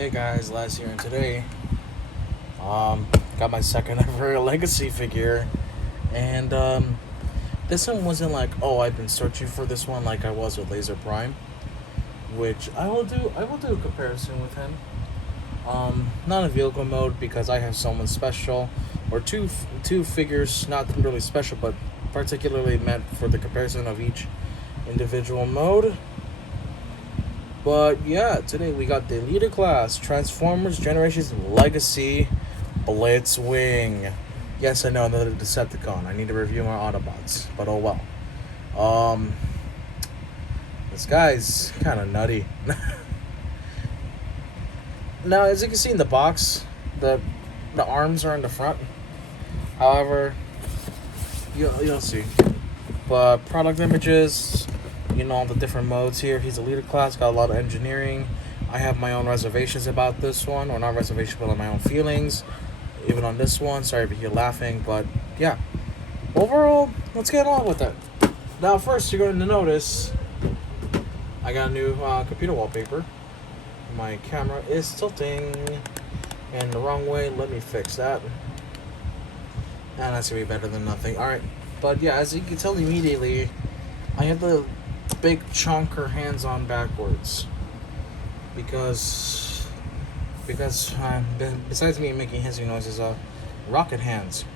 Hey guys, last year and today, got my second ever legacy figure, and this one wasn't like, oh, I've been searching for this one like I was with Laser Prime, which I will do. I will do a comparison with him. Not in vehicle mode because I have someone special, or two figures, not really special, but particularly meant for the comparison of each individual mode. But yeah, today we got the leader class, Transformers Generations Legacy Blitzwing. Yes, I know, another Decepticon. I need to review my Autobots, but oh well. Um, this guy's kind of nutty. Now, as you can see in the box, the arms are in the front. However, you'll see. But product images, all the different modes here. He's a leader class, got a lot of engineering. I have my own reservations about this one, or not reservations, but my own feelings. Even on this one, sorry if you're laughing, but yeah. Overall, let's get on with it. Now, first, you're going to notice I got a new computer wallpaper. My camera is tilting in the wrong way. Let me fix that. And that's gonna be better than nothing. Alright, but yeah, as you can tell immediately, I have the big chunker hands on backwards because besides me making hissing noises, rocket hands.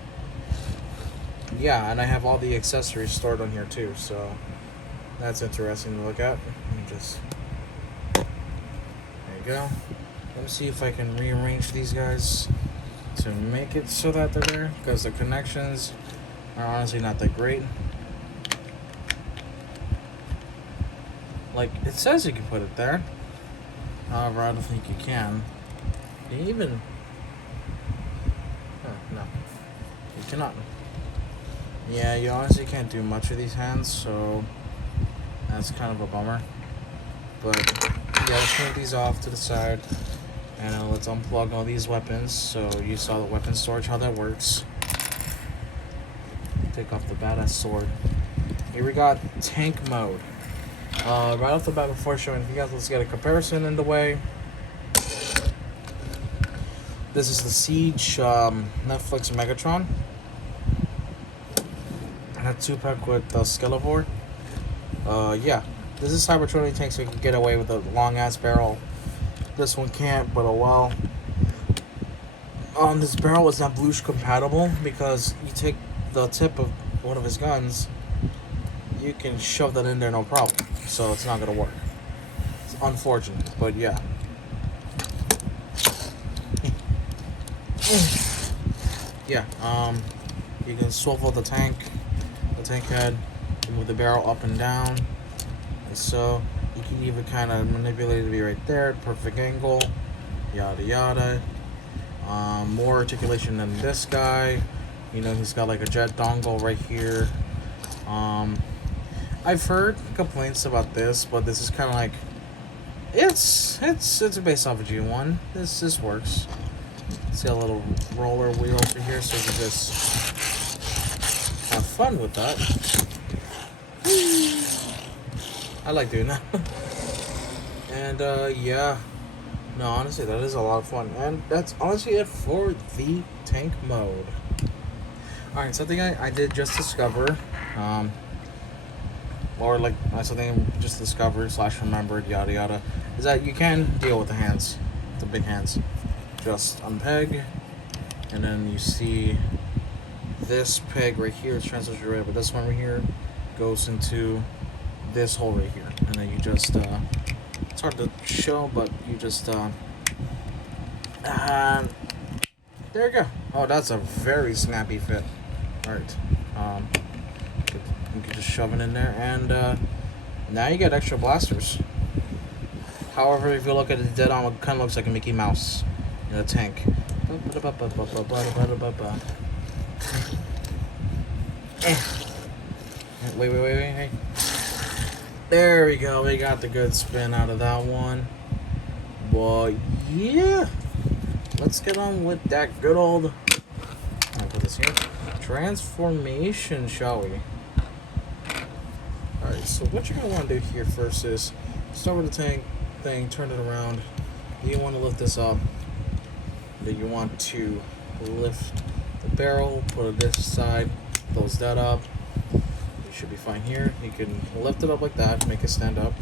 Yeah, and I have all the accessories stored on here too, so that's interesting to look at. Let me just, there you go. Let me see if I can rearrange these guys to make it so that they're there, because the connections are honestly not that great. Like, it says you can put it there. However, I don't think you can. Can you even... Oh, no. You cannot. Yeah, you honestly can't do much with these hands, so that's kind of a bummer. But, yeah, let's move these off to the side. And let's unplug all these weapons. So you saw the weapon storage, how that works. Take off the badass sword. Here we got tank mode. Right off the bat, before showing you guys, let's get a comparison in the way. This is the Siege Netflix Megatron. And a 2-pack with Skeletor. Yeah, this is Cybertronic tank, so you can get away with a long ass barrel. This one can't, but oh well. This barrel is not Blush compatible because you take the tip of one of his guns, you can shove that in there no problem. So it's not gonna work. It's unfortunate, but yeah. Yeah, you can swivel the tank head, move the barrel up and down. And so you can even kind of manipulate it to be right there, perfect angle, yada yada. More articulation than this guy. He's got like a jet dongle right here. I've heard complaints about this, but this is kind of like it's based off of G1. This works. See a little roller wheel over here, so you can just have fun with that. I like doing that. And yeah, no, honestly, that is a lot of fun, and that's honestly it for the tank mode. All right, something I did just discover. Or like something I just discovered / remembered, yada yada, is that you can deal with the hands, the big hands. Just unpeg, and then you see this peg right here is translucent red, but this one right here goes into this hole right here, and then you just it's hard to show, but you just there you go. Oh, that's a very snappy fit. All right. You can just shove it in there, and now you get extra blasters. However, if you look at it dead on, it kind of looks like a Mickey Mouse in a tank. Wait. There we go. We got the good spin out of that one. But yeah, let's get on with that good old. I'll put this here. Transformation, shall we? Alright, so what you're going to want to do here first is start with the tank thing, turn it around, you want to lift this up. Then you want to lift the barrel, put it this side, close that up. You should be fine here. You can lift it up like that, make it stand up.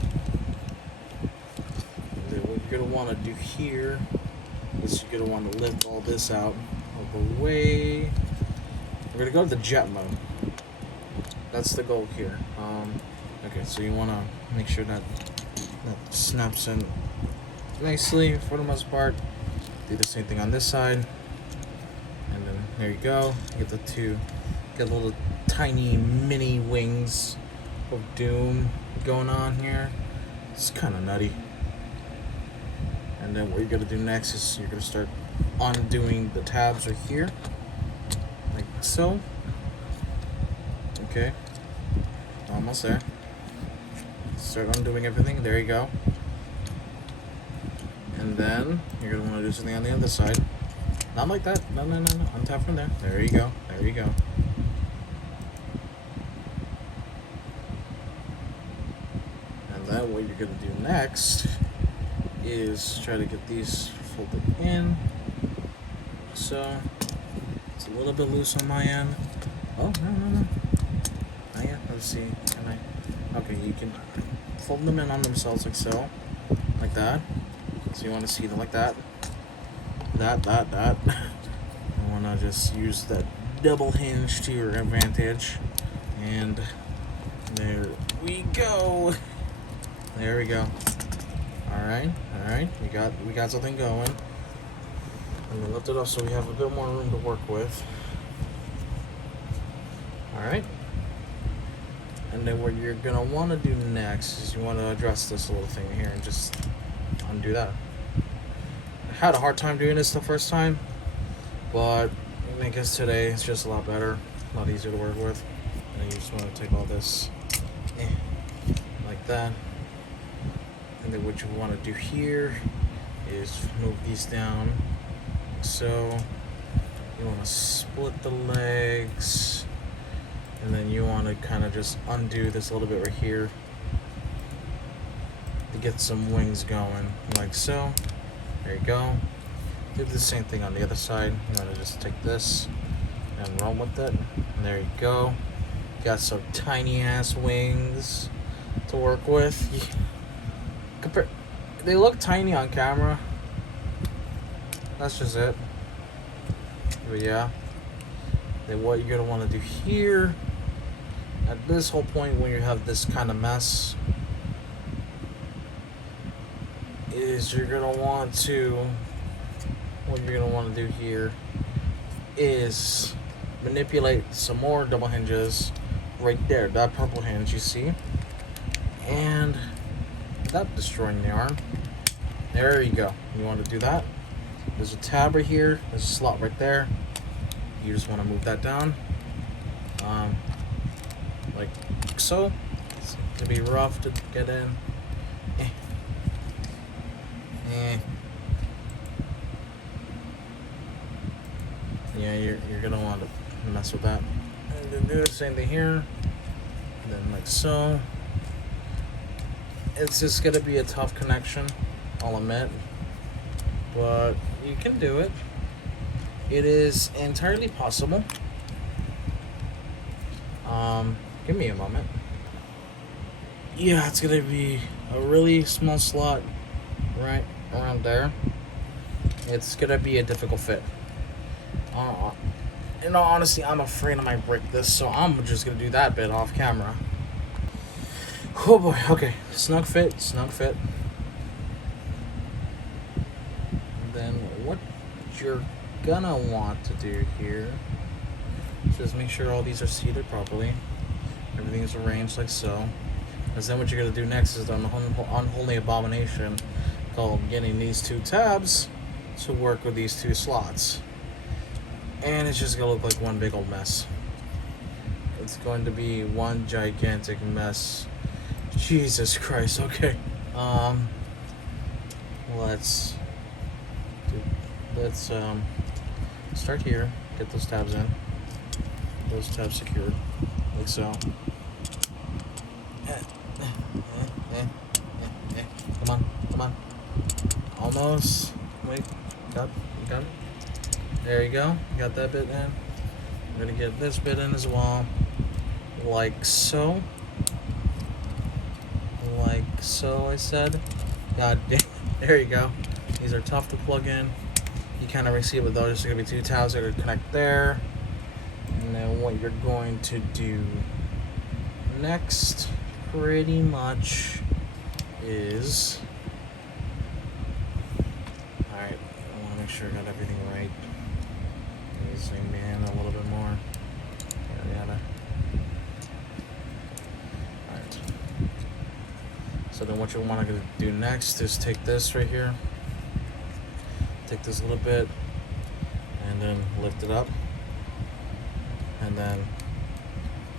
And then what you're gonna want to do here is you're gonna want to lift all this out of the way. We're gonna go to the jet mode. That's the goal here. Okay, so you want to make sure that snaps in nicely for the most part. Do the same thing on this side, and then there you go. Get little tiny mini wings of doom going on here. It's kind of nutty. And then what you're gonna do next is you're gonna start undoing the tabs right here, like so. Okay, almost there. Start undoing everything. There you go. And then you're gonna want to do something on the other side. Not like that. No. Untap from there. There you go. There you go. And then what you're gonna do next is try to get these folded in. So it's a little bit loose on my end. Oh no. Not yet. Let's see. Can I? Okay, you can fold them in on themselves like so, like that. So you want to see them like that. That. You want to just use that double hinge to your advantage. And there we go. There we go. All right. We got something going. And then lift it up so we have a bit more room to work with. All right. And then what you're gonna want to do next is you want to address this little thing here and just undo that. I had a hard time doing this the first time, but I guess today it's just a lot better, a lot easier to work with. And you just want to take all this like that. And then what you want to do here is move these down. So you want to split the legs, and then you want to kind of just undo this a little bit right here to get some wings going, like so. There you go. Do the same thing on the other side. You want to just take this and run with it. And there you go. Got some tiny ass wings to work with. They look tiny on camera. That's just it. But yeah. Then what you're gonna want to do here, at this whole point when you have this kind of mess, is what you're gonna want to do here is manipulate some more double hinges right there, that purple hinge you see, and without destroying the arm. There you go. You want to do that. There's a tab right here, there's a slot right there. You just want to move that down, like so. It's gonna be rough to get in. Yeah, you're gonna want to mess with that. And then do the same thing here. And then like so. It's just gonna be a tough connection, I'll admit, but you can do it. It is entirely possible. Give me a moment. Yeah, it's gonna be a really small slot right around there. It's gonna be a difficult fit. In all honesty, I'm afraid I might break this, so I'm just gonna do that bit off camera. Oh boy, okay. Snug fit. And then what you're gonna want to do here is just make sure all these are seated properly. Everything is arranged like so. Because then what you're gonna do next is the unholy abomination called getting these two tabs to work with these two slots. And it's just gonna look like one big old mess. It's going to be one gigantic mess. Jesus Christ, okay. Let's start here, get those tabs in. Those tabs secured, like so. Come on. almost. Wait, got it? There you go. Got that bit in. I'm gonna get this bit in as well. Like so. Like so, I said. God damn. There you go. These are tough to plug in. You kind of receive it though. There's gonna be 2 tabs that are connect there. And then what you're going to do next, pretty much, is. Alright, I want to make sure I got everything right. Let me zoom in a little bit more. Yada. Alright. So then what you want to do next is take this right here. Take this a little bit. And then lift it up. And then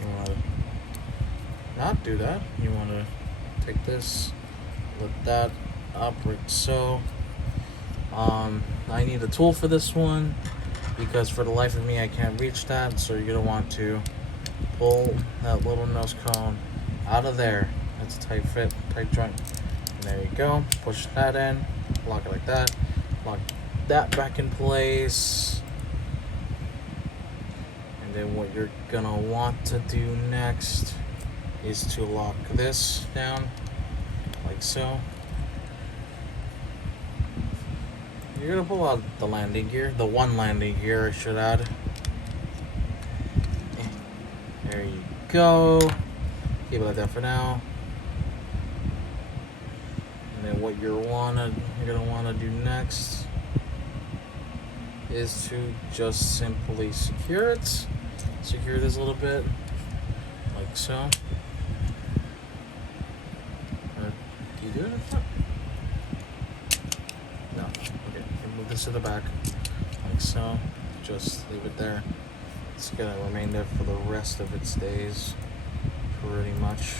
you want to not do that. You want to take this, lift that up like so. I need a tool for this one because for the life of me I can't reach that, so you're gonna want to pull that little nose cone out of there. That's a tight fit, tight joint. And there you go. Push that in, lock it like that, lock that back in place. And then what you're gonna want to do next is to lock this down like so. You're gonna pull out the landing gear, the one landing gear I should add. There you go. Keep it like that for now. And then what you're gonna wanna do next is to just simply secure it. Secure this a little bit, like so. Or do you do it in front? No. Okay, move this to the back, like so. Just leave it there. It's gonna remain there for the rest of its days, pretty much.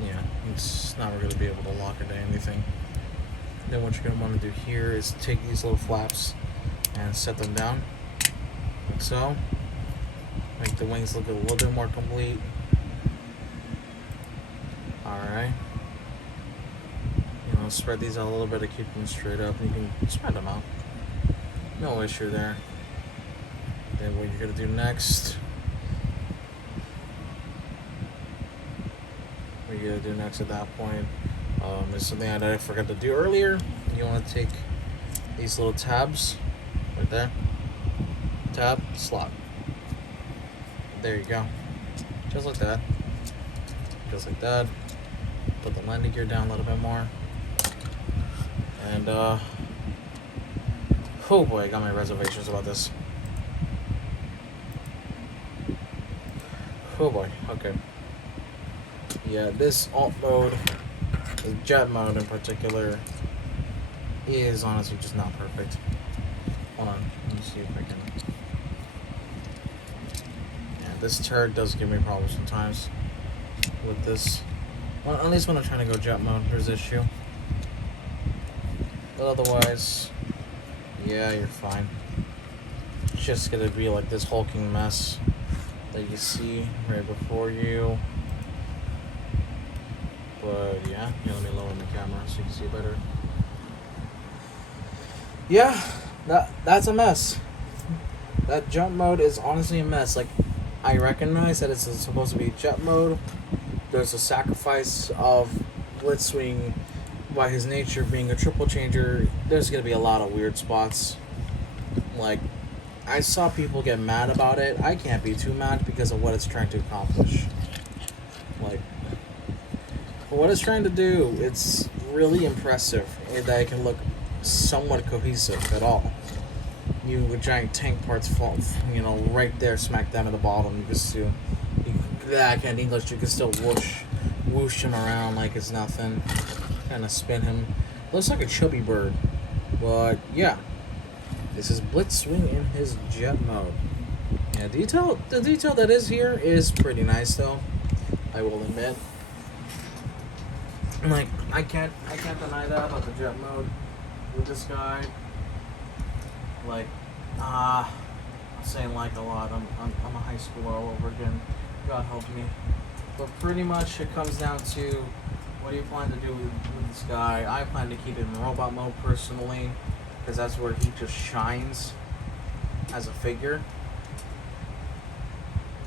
Yeah, it's not really gonna be able to lock it to anything. Then what you're going to want to do here is take these little flaps and set them down, like so. Make the wings look a little bit more complete. Alright. Spread these out a little bit to keep them straight up. You can spread them out. No issue there. Then what you're going to do next. What you're going to do next at that point. Is something that I forgot to do earlier. You want to take these little tabs right there. Tab, slot. There you go. Just like that. Just like that. Put the landing gear down a little bit more. And, oh boy, I got my reservations about this. Oh boy, okay. Yeah, this alt mode, the jet mode in particular, is honestly just not perfect. Hold on, let me see if I can. Yeah, this turret does give me problems sometimes with this. Well, at least when I'm trying to go jet mode, there's this issue. But otherwise, yeah, you're fine. It's just gonna be like this hulking mess that you see right before you. But yeah, let me lower the camera so you can see better. Yeah, that's a mess. That jump mode is honestly a mess. Like, I recognize that it's supposed to be jet mode. There's a sacrifice of Blitzwing by his nature being a triple changer. There's gonna be a lot of weird spots. Like, I saw people get mad about it. I can't be too mad because of what it's trying to accomplish. Like, for what it's trying to do, it's really impressive that it can look somewhat cohesive at all. You with giant tank parts fall, right there, smack down at the bottom. You can still, I can't English. You can still whoosh him around like it's nothing. Kind of spin him. Looks like a chubby bird, but yeah, this is Blitzwing in his jet mode. Yeah, the detail that is here is pretty nice though. I will admit. Like, I can't deny that about the jet mode with this guy. Like, I'm saying like a lot. I'm a high schooler all over again. God help me. But pretty much it comes down to what do you plan to do with this guy? I plan to keep it in robot mode personally, because that's where he just shines as a figure.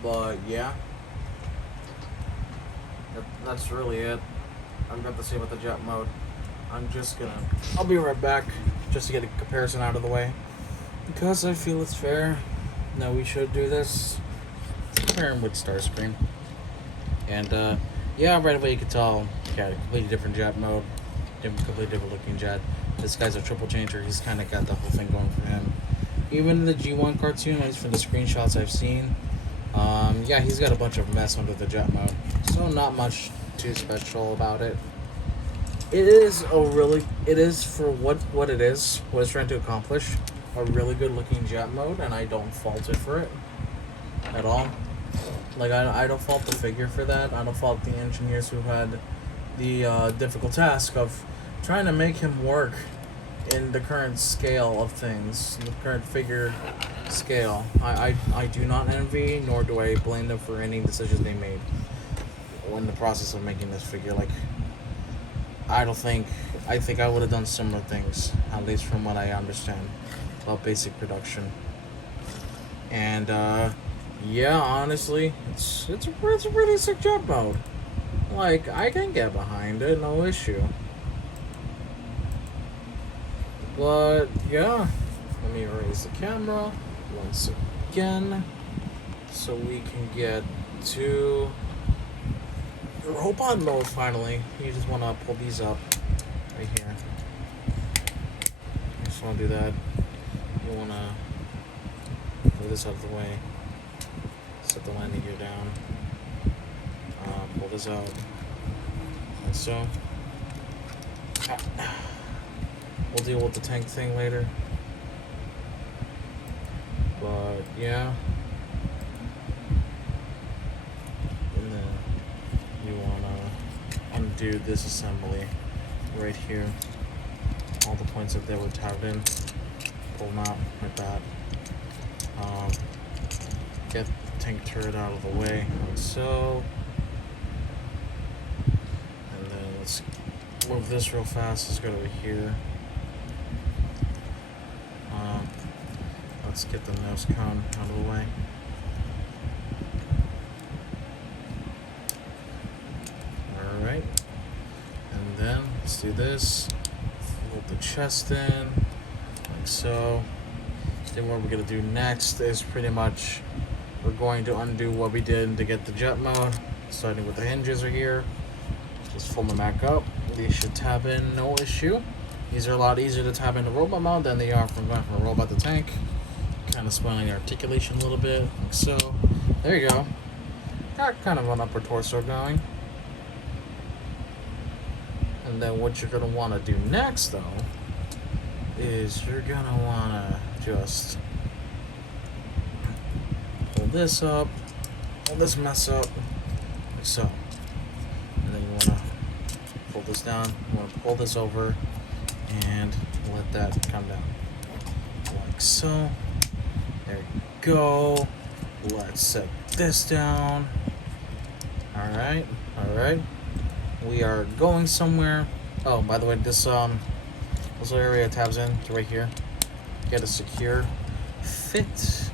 But yeah, that's really it. I've got to say about the jet mode. I'll be right back just to get a comparison out of the way, because I feel it's fair. Now we should do this. Compare him with Starscream. And yeah, right away you can tell, yeah, completely different jet mode, completely different looking jet. This guy's a triple changer. He's kind of got the whole thing going for him. Even in the G1 cartoon, at least from the screenshots I've seen, yeah, he's got a bunch of mess under the jet mode. So not much too special about it. It is for what it is, what it's trying to accomplish, a really good looking jet mode, and I don't fault it for it at all. Like, I don't fault the figure for that. I don't fault the engineers who had the difficult task of trying to make him work in the current scale of things, the current figure scale. I do not envy, nor do I blame them for any decisions they made in the process of making this figure. Like, I think I would have done similar things, at least from what I understand about basic production. And yeah, honestly, it's a really sick jet mode. Like, I can get behind it, no issue. But yeah, let me erase the camera once again so we can get to robot mode finally. You just want to pull these up right here. You just want to do that. You want to pull this out of the way. Set the landing gear down. Pull this out. Like so. We'll deal with the tank thing later. But yeah. And then you wanna undo this assembly right here. All the points that they were tabbed in. Pull them out like that. Get the tank turret out of the way, like so. And then let's move this real fast. Let's go over here. Let's get the nose cone out of the way. Alright. And then let's do this. Fold the chest in, like so. Then what we're going to do next is pretty much we're going to undo what we did to get the jet mode. Starting with the hinges are here. Just fold them back up. These should tab in, no issue. These are a lot easier to tab into robot mode than they are from going from a robot to tank. Kind of spoiling the articulation a little bit, like so. There you go. Got kind of an upper torso going. And then what you're going to want to do next, though, is you're going to want to just pull this up, pull this mess up, like so. And then you want to pull this down, you want to pull this over, and let that come down, like so. There you go. Let's set this down. Alright. We are going somewhere. Oh, by the way, this little area tabs in to right here. Get a secure fit.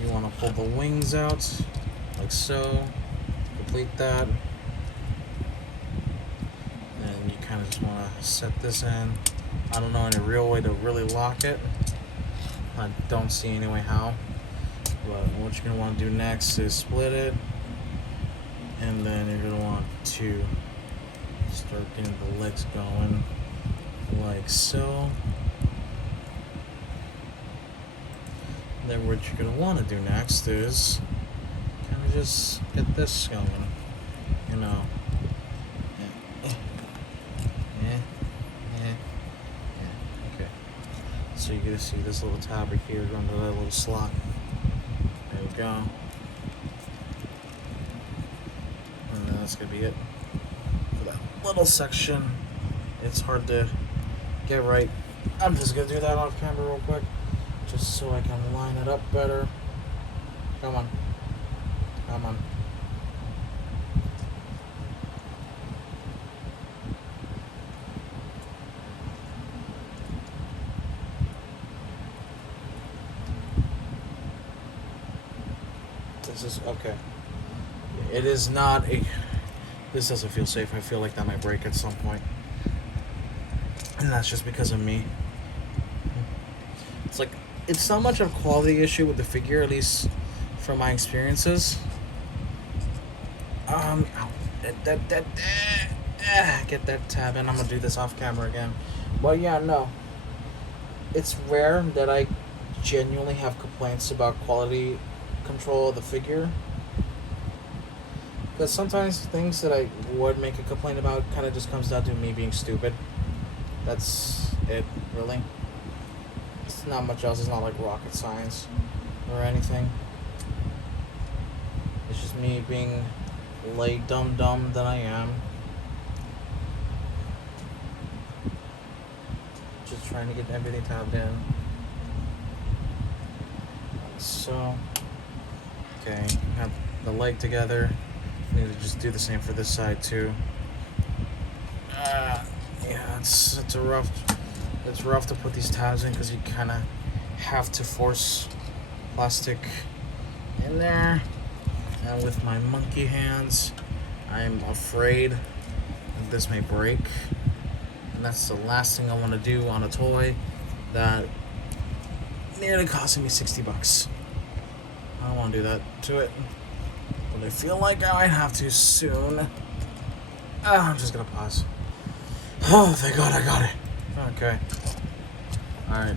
You want to pull the wings out, like so. Complete that. And you kind of just want to set this in. I don't know any real way to really lock it. I don't see any way how. But what you're going to want to do next is split it. And then you're going to want to start getting the legs going, like so. And then what you're going to want to do next is kind of just get this going. You know. Okay. So you're going to see this little tab right here going to that little slot. There we go. And then that's going to be it for that little section. It's hard to get right. I'm just going to do that off camera real quick, just so I can line it up better. Come on. This is okay. It is not a. This doesn't feel safe. I feel like that might break at some point, and that's just because of me. It's like it's not much of a quality issue with the figure, at least from my experiences. Ow, get that tab in. I'm gonna do this off camera again. But yeah, no. It's rare that I genuinely have complaints about quality control of the figure. Because sometimes things that I would make a complaint about kind of just comes down to me being stupid. That's it, really. It's not much else. It's not like rocket science or anything. It's just me being like dumb that I am. Just trying to get everything tabbed in. So, okay, have the leg together. Need to just do the same for this side too. Yeah, it's rough to put these tabs in because you kind of have to force plastic in there. And with my monkey hands, I'm afraid that this may break. And that's the last thing I want to do on a toy that nearly costing me $60. I don't want to do that to it. But I feel like I might have to soon. I'm just gonna pause. Oh, thank God I got it. Okay. Alright.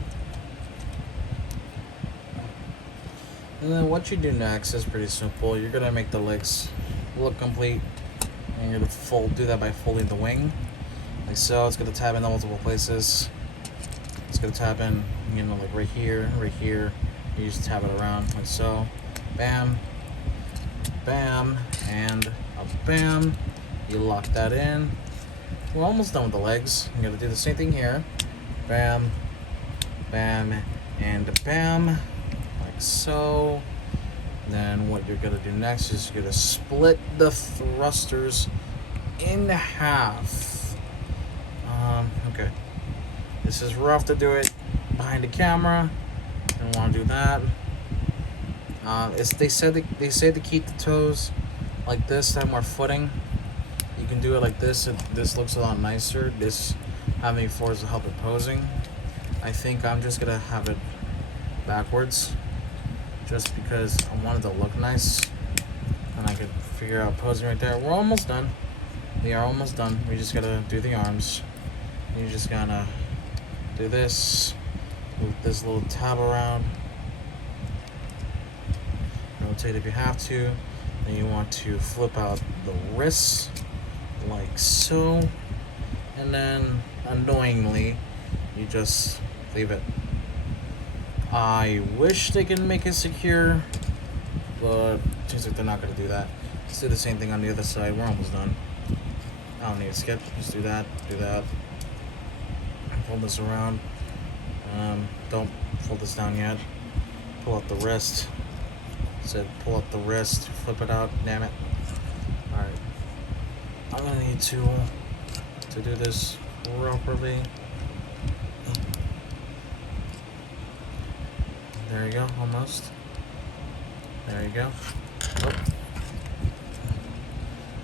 And then what you do next is pretty simple. You're gonna make the legs look complete. And you're gonna do that by folding the wing. Like so. It's gonna tab in multiple places. It's gonna tab in, like right here. You just tab it around like so. Bam. Bam. And a bam. You lock that in. We're almost done with the legs. I'm gonna do the same thing here. Bam. Bam. And bam. Like so. Then what you're gonna do next is you're gonna split the thrusters in half. Okay. This is rough to do it behind the camera. Don't want to do that. They say to keep the toes like this, to have more footing. You can do it like this. This looks a lot nicer. This having force to help it posing. I think I'm just gonna have it backwards, just because I wanted to look nice, and I could figure out posing right there. We're almost done. We are almost done. We just gotta do the arms. You just gotta do this, move this little tab around, rotate if you have to. Then you want to flip out the wrists like so, and then annoyingly you just leave it. I wish they can make it secure, but it seems like they're not gonna do that. Let's do the same thing on the other side. We're almost done. I don't need to skip. Just do that. Fold this around. Don't fold this down yet. Pull out the wrist. Said pull out the wrist. Flip it out. Damn it. All right. I'm gonna need to do this properly. There you go. Almost. There you go. Oh.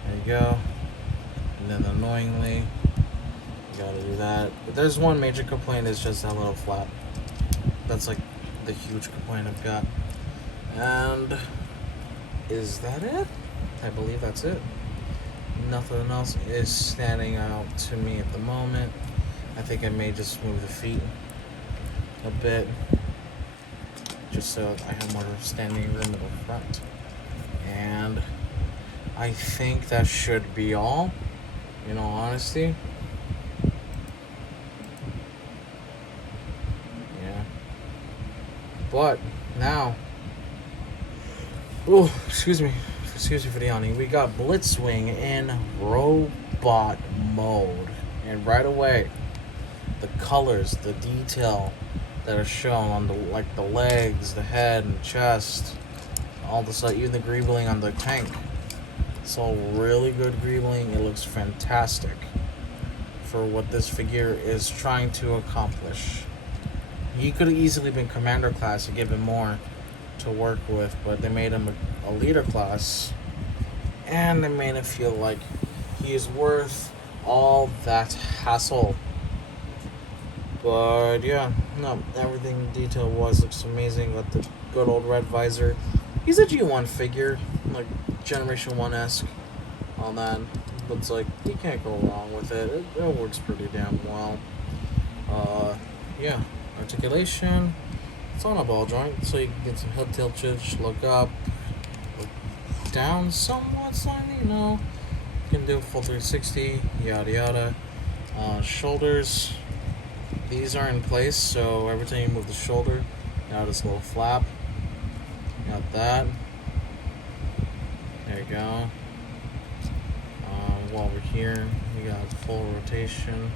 There you go. And then annoyingly, you gotta do that. But there's one major complaint, is just that little flap. That's like the huge complaint I've got. And is that it? I believe that's it. Nothing else is standing out to me at the moment. I think I may just move the feet a bit, just so I have more standing room in the front. And I think that should be all, in all honesty. Yeah. But now, excuse me for the yawning. We got Blitzwing in robot mode, and right away, the colors, the detail that are shown on the legs, the head, and chest, all the stuff, even the greebling on the tank. It's all really good greebling. It looks fantastic for what this figure is trying to accomplish. He could have easily been commander class and given more to work with, but they made him a leader class, and they made it feel like he is worth all that hassle. But yeah, no, everything in detail wise looks amazing. Got the good old red visor. He's a G1 figure, like Generation 1-esque, all that. Looks like you can't go wrong with it. It works pretty damn well. Yeah, articulation. It's on a ball joint, so you can get some hip tiltage, look up, look down somewhat slightly, you know. You can do full 360, yada yada. Shoulders. These are in place, so every time you move the shoulder, now this little flap. Got that. There you go. While we're here, you got full rotation.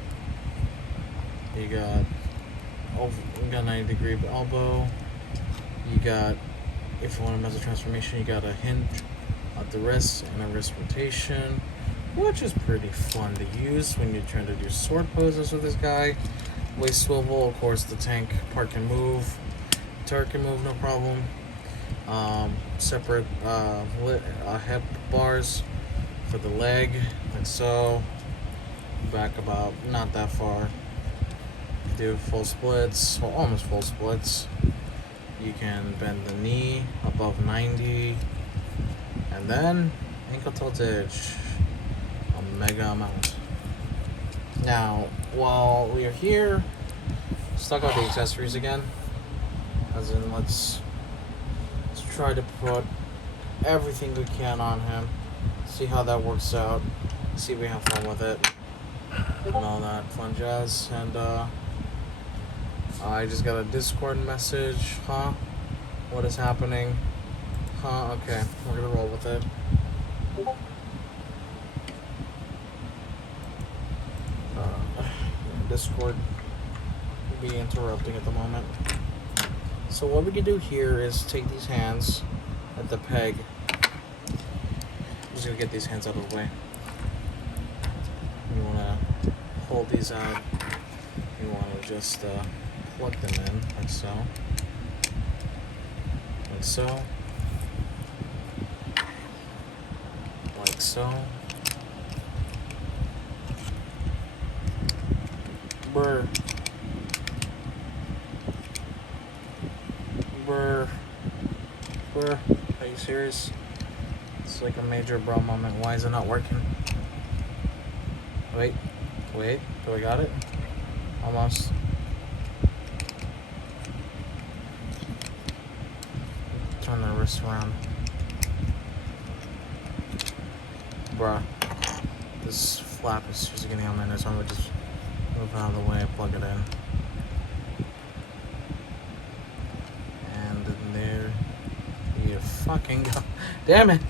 You got 90-degree elbow. You got, if you want to mess with transformation, you got a hinge at the wrist and a wrist rotation, which is pretty fun to use when you're trying to do sword poses with this guy. Waist swivel, of course, the tank part can move. Turret can move, no problem. Separate hip bars for the leg, like so. Back about not that far. Do full splits, well, almost full splits. You can bend the knee above 90, and then ankle tiltage, a mega amount. Now, while we are here, let's talk about the accessories again. As in, let's try to put everything we can on him. See how that works out. See if we have fun with it. And all that fun jazz. And, I just got a Discord message. Huh? What is happening? Huh? Okay. We're gonna roll with it. Discord will be interrupting at the moment. So what we can do here is take these hands at the peg. I'm just gonna get these hands out of the way. You wanna hold these out. You wanna just plug them in like so. Like so. Like so. Brr. Are you serious? It's like a major bro moment. Why is it not working? Wait. Do I got it? Almost. Turn the wrist around. Bruh. This flap is just getting on my nerves, so I'm gonna just move out of the way and plug it in. And then there you fucking go. Damn it!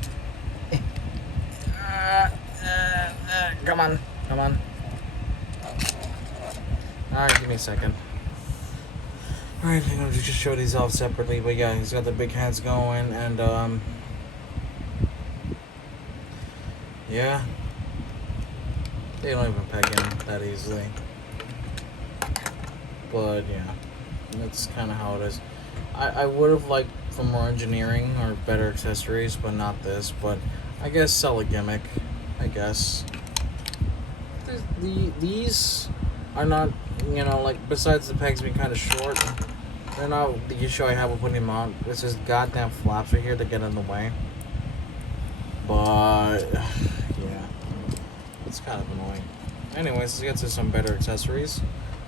Come on. Alright, give me a second. Alright, I'm gonna just show these off separately, but yeah, he's got the big hands going, and yeah. They don't even peg him that easily. But yeah, that's kind of how it is. I would have liked for more engineering or better accessories, but not this. But I guess sell a gimmick. I guess these are not, you know, like, besides the pegs being kind of short, they're not the issue I have with putting them on. It's just goddamn flaps right here that get in the way. But yeah, it's kind of annoying. Anyways, let's get to some better accessories.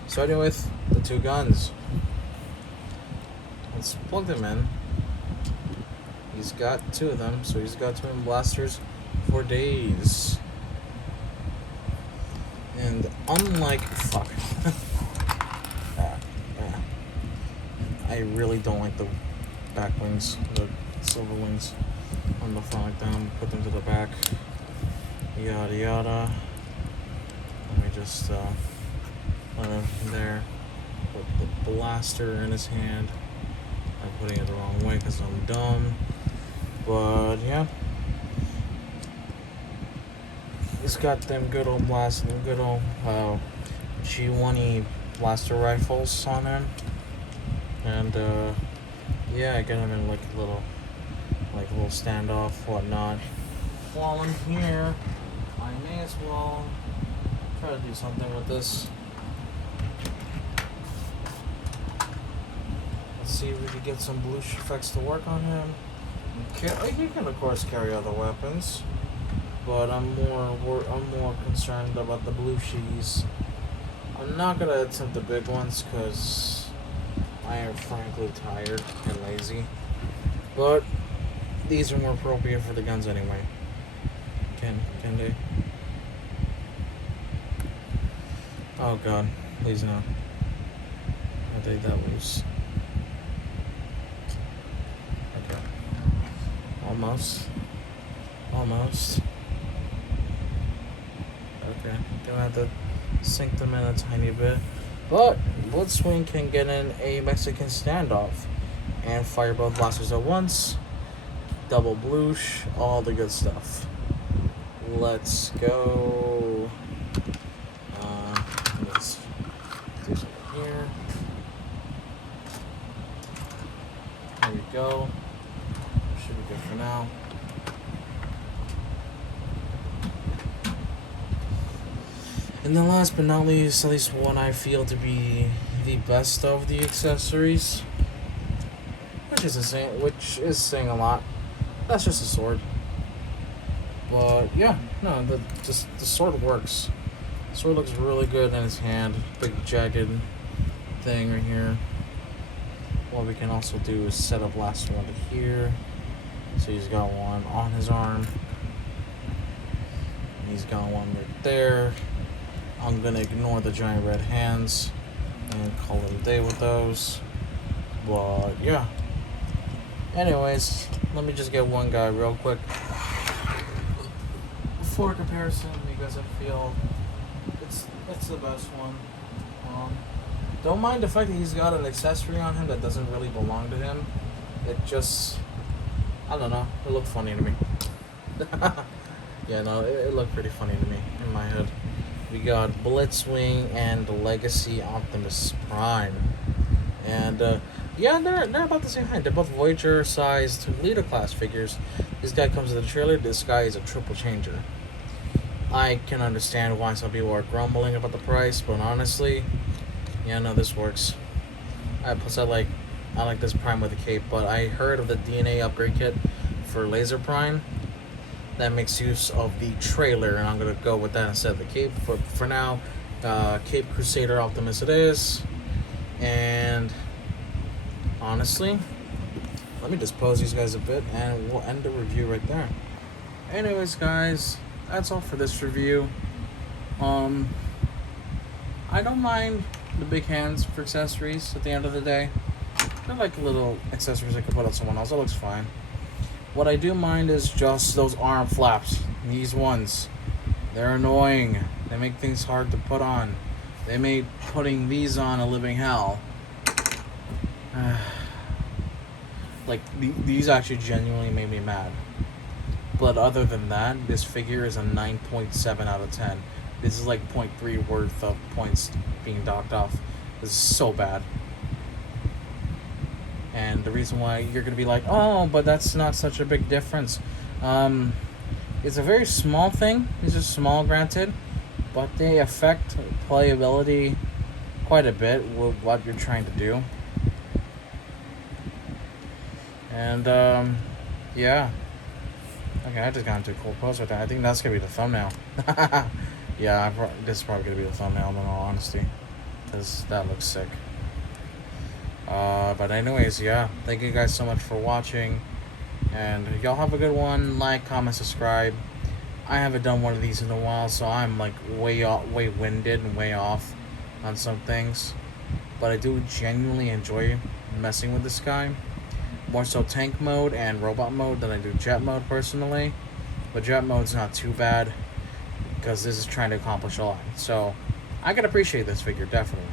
Starting with the two guns. Let's plug them in. He's got two of them, so he's got twin blasters for days. And unlike I really don't like the back wings, the silver wings on the front like that. I'm gonna put them to the back. Yada yada. Let me just put him there. Put the blaster in his hand. I'm putting it the wrong way because I'm dumb. But yeah. He's got them good old G1-y blaster rifles on him. And yeah, I got him in like a little like a little standoff, whatnot. While I'm here, I may as well try to do something with this. Let's see if we can get some blue effects to work on him. He can of course carry other weapons, but I'm more concerned about the blue shees. I'm not gonna attempt the big ones because I am frankly tired and lazy. But these are more appropriate for the guns anyway. Can they? Oh god, please no. I'll take that loose. Okay. Almost. Okay, gonna have to sink them in a tiny bit. But Blitzwing can get in a Mexican standoff and fire both blasters at once. Double bloosh, all the good stuff. Let's go. Let's do something here. There we go. Should be good for now. And then last but not least, at least one I feel to be the best of the accessories, which is saying a lot. That's just a sword. But yeah, no, the sword works. The sword looks really good in his hand. Big jagged thing right here. What we can also do is set a blaster onto here. So he's got one on his arm. And he's got one right there. I'm gonna ignore the giant red hands and call it a day with those. But yeah. Anyways, let me just get one guy real quick for comparison because I feel it's the best one. Don't mind the fact that he's got an accessory on him that doesn't really belong to him. It just, I don't know, it looked funny to me. Yeah, no, it looked pretty funny to me in my head. We got Blitzwing and Legacy Optimus Prime. And yeah, they're about the same height. They're both Voyager-sized leader class figures. This guy comes with a trailer. This guy is a triple changer. I can understand why some people are grumbling about the price, but honestly, yeah, no, this works. Plus, I like this Prime with a cape, but I heard of the DNA upgrade kit for Laser Prime that makes use of the trailer, and I'm gonna go with that instead of the cape. But for now, Cape Crusader Optimus it is. And honestly, let me just pose these guys a bit, and we'll end the review right there. Anyways, guys, that's all for this review. I don't mind the big hands for accessories at the end of the day. They're like little accessories I could put on someone else. It looks fine. What I do mind is just those arm flaps. These ones. They're annoying. They make things hard to put on. They made putting these on a living hell. Like, these actually genuinely made me mad. But other than that, this figure is a 9.7 out of 10. This is like 0.3 worth of points being docked off. This is so bad. And the reason why you're going to be like, oh, but that's not such a big difference. It's a very small thing. It's just small, granted. But they affect playability quite a bit with what you're trying to do. And, yeah. Okay, I just got into a cool pose with that. I think that's going to be the thumbnail. Yeah, this is probably going to be the thumbnail in all honesty. Because that looks sick. But anyways, yeah. Thank you guys so much for watching. And y'all have a good one. Like, comment, subscribe. I haven't done one of these in a while, so I'm like way winded and way off on some things. But I do genuinely enjoy messing with this guy. More so tank mode and robot mode than I do jet mode personally. But jet mode's not too bad because this is trying to accomplish a lot. So I can appreciate this figure, definitely.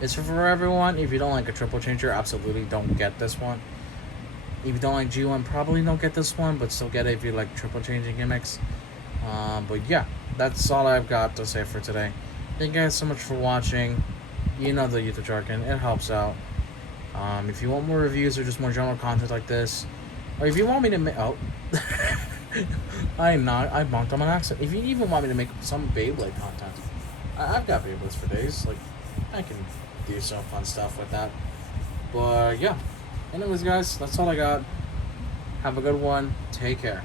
It's for everyone. If you don't like a triple changer, absolutely don't get this one. If you don't like G1, probably don't get this one, but still get it if you like triple changing gimmicks. But yeah, that's all I've got to say for today. Thank you guys so much for watching. You know the YouTube jargon, it helps out. If you want more reviews or just more general content like this, Or if you want me to make... Oh. I'm not. I bonked on an accent. If you even want me to make some Beyblade content, I've got Beyblades for days. Like, I can do some fun stuff with that. But, yeah. Anyways, guys, that's all I got. Have a good one. Take care.